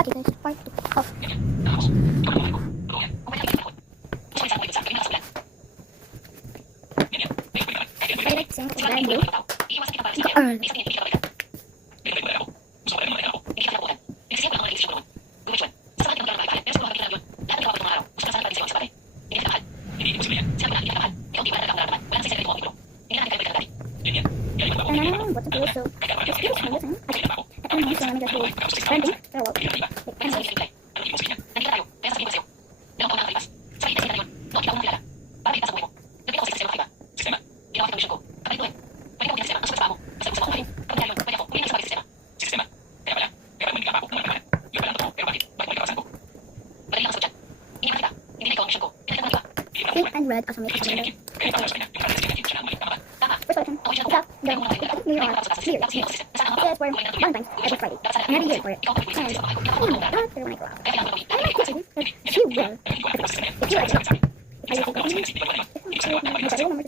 Okay guys, part 2 of I like saying it's brand new. Early. And I don't know what to do, so let's do this one. Listen, I don't know, so let me just do random. Pink and red as a mix. First question. Top, the New Year. Yes, for Valentine's every Friday. And every year for it. And, don't throw my crop. I like this one, but she will. If you like it. I will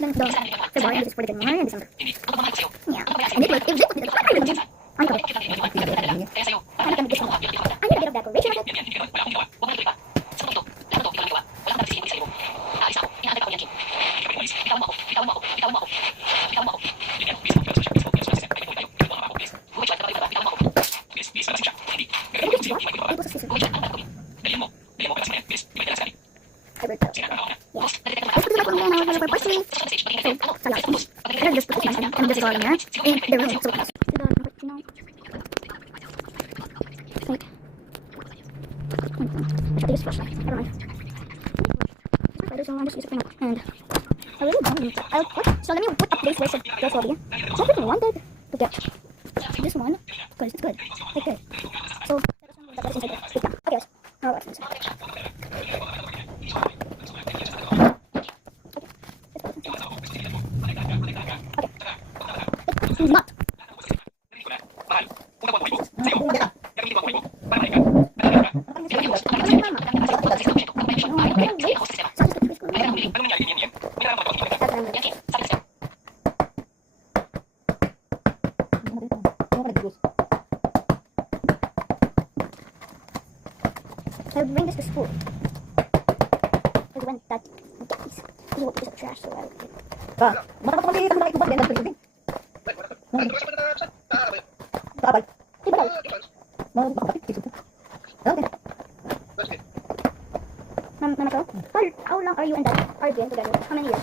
the February is for the January and December. Yeah. And it was the on top of it. I'm gonna get a bit of decoration of it. So let me put up this verse of Claustrophobia. So I really wanted to get this one because it's good. It's good. So that is inside there. Okay guys. Now what's inside? It's not. So I bring this to school. Because when that gets he will piece of trash, so I will take Mama, how long are you and Dad arguing together? How many years?